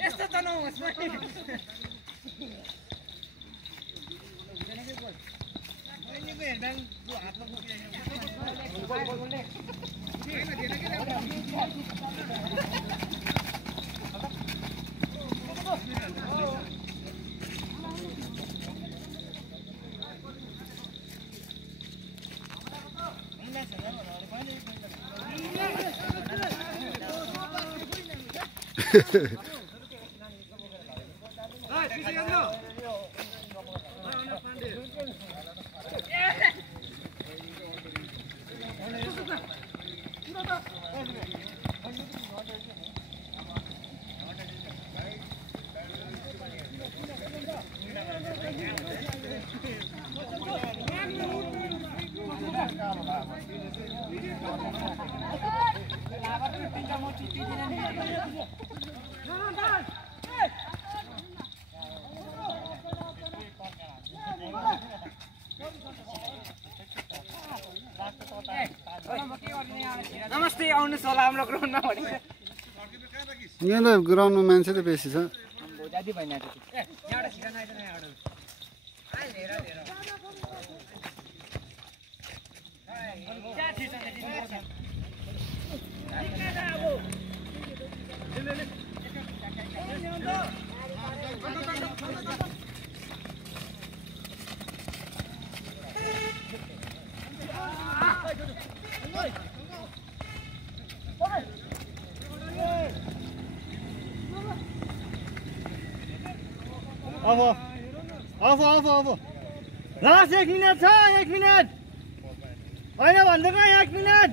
यस्तो त नहोस् नमस्ते आउनुहोस् होला हाम्रो ग्राउन्डमा भनेको यहाँ त ग्राउन्डमा मान्छे त बेसी छ जाति भएन एउटा छिटो नआइदैन एउटा आइ हेर हेर अब लास्ट 1 मिनेट छ 1 मिनेट होइन भन्दैको 1 मिनेट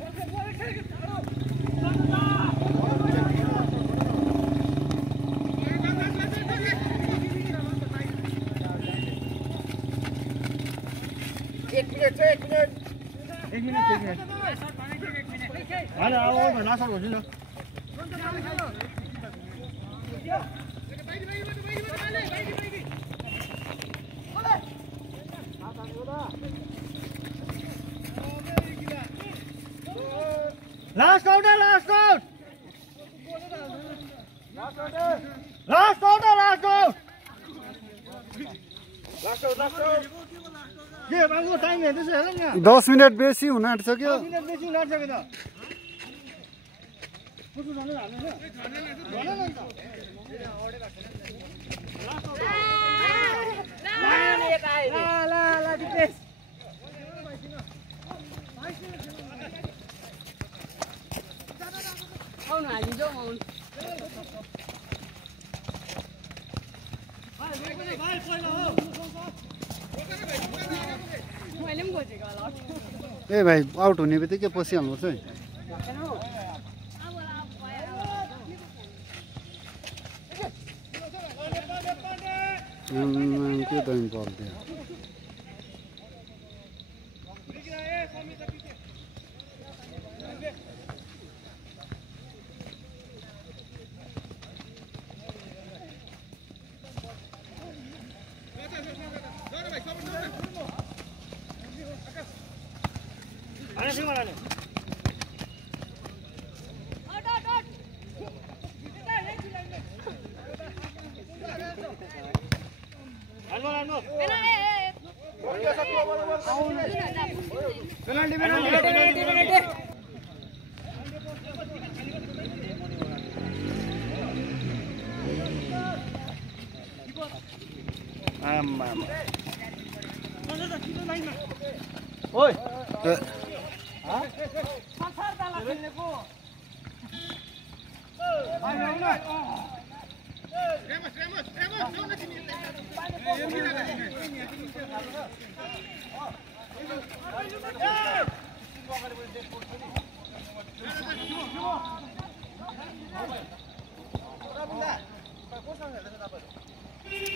होइन अब लास्ट हुन्छ नि Last out! Last out! Last out! Last out! के बाबु टाइम हेर्दैछ हेर न 10 मिनेट बेसी हुन आँटिसक्यो 10 मिनेट बेसी हुन आँटिसक्यो त कुछु जानु हाल्नु ल दिपेश आउनु हालिदिन्छौ आउनु मैले पनि खोजेको होला ए भाइ आउट हुने बित्तिकै पसिहाल्नुहोस् है के दामी बल दियो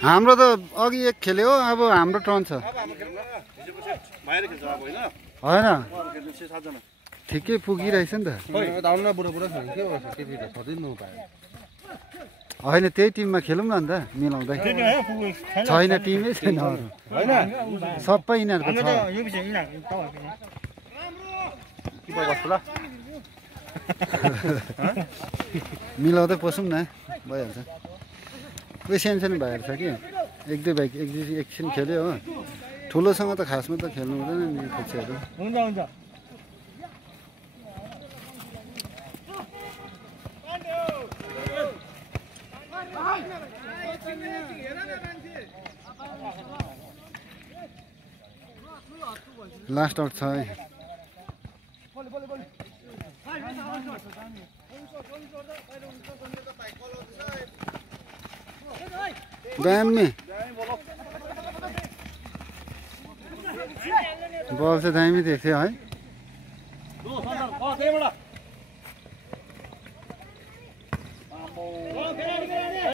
हाम्रो त अघि एक खेल्यो अब हाम्रो टर्न छ होइन ठिकै पुगिरहेछ नि त होइन त्यही टिममा खेलौँ न अन्त मिलाउँदै छैन टिमै छैन अरू सबै यिनीहरूको छ मिलाउँदै पसौँ न भइहाल्छ उयो सानो सानो भाइहरू छ कि एक दुई भाइ एकछिन खेल्यो हो ठुलोसँग त खासमा त खेल्नु हुँदैन नि खुच्चेहरू हुन्छ हुन्छ लास्ट आउट छ है दामी बल चाहिँ दामी देख्थ्यो है